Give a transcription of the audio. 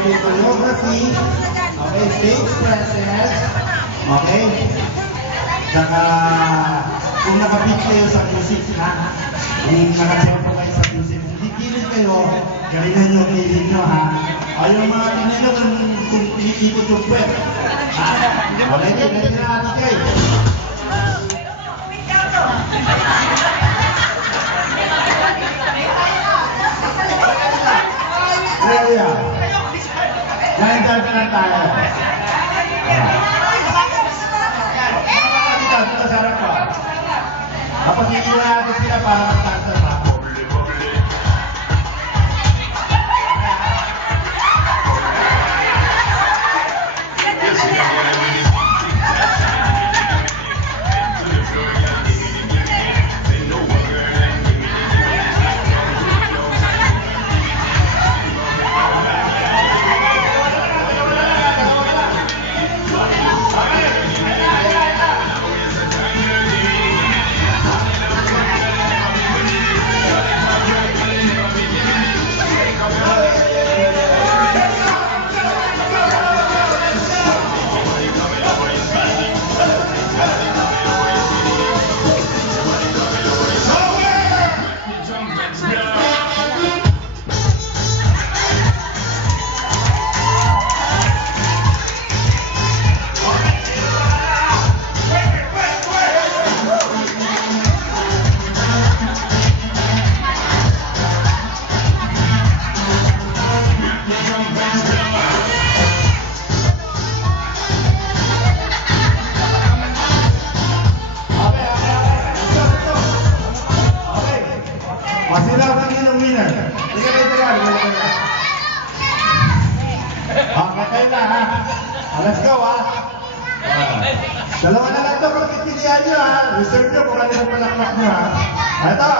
may choreography, okay, stage presence, okay? Saka, kung nakabit kayo sa music, ha? Kung nakatempo kayo sa music, hindi kilig kayo, galingan nyo, kilig nyo, ha? Ay, yung mga tingnan nyo kung iikot yung puwet. Ha? Okay, ready na natin kayo. Area. Ngayon dahil ka na tayo. Dito sa harap ko. Tapos iiwan natin sila para mag-dancer pa. Masila lang yun ang winner. Tingnan kayo tagal. Okay kayo na, ha? Let's go, ha? Dalawa na lang ito pag pipilihan nyo, ha? Reserve nyo kung ano yung palakpak nyo, ha? Ito,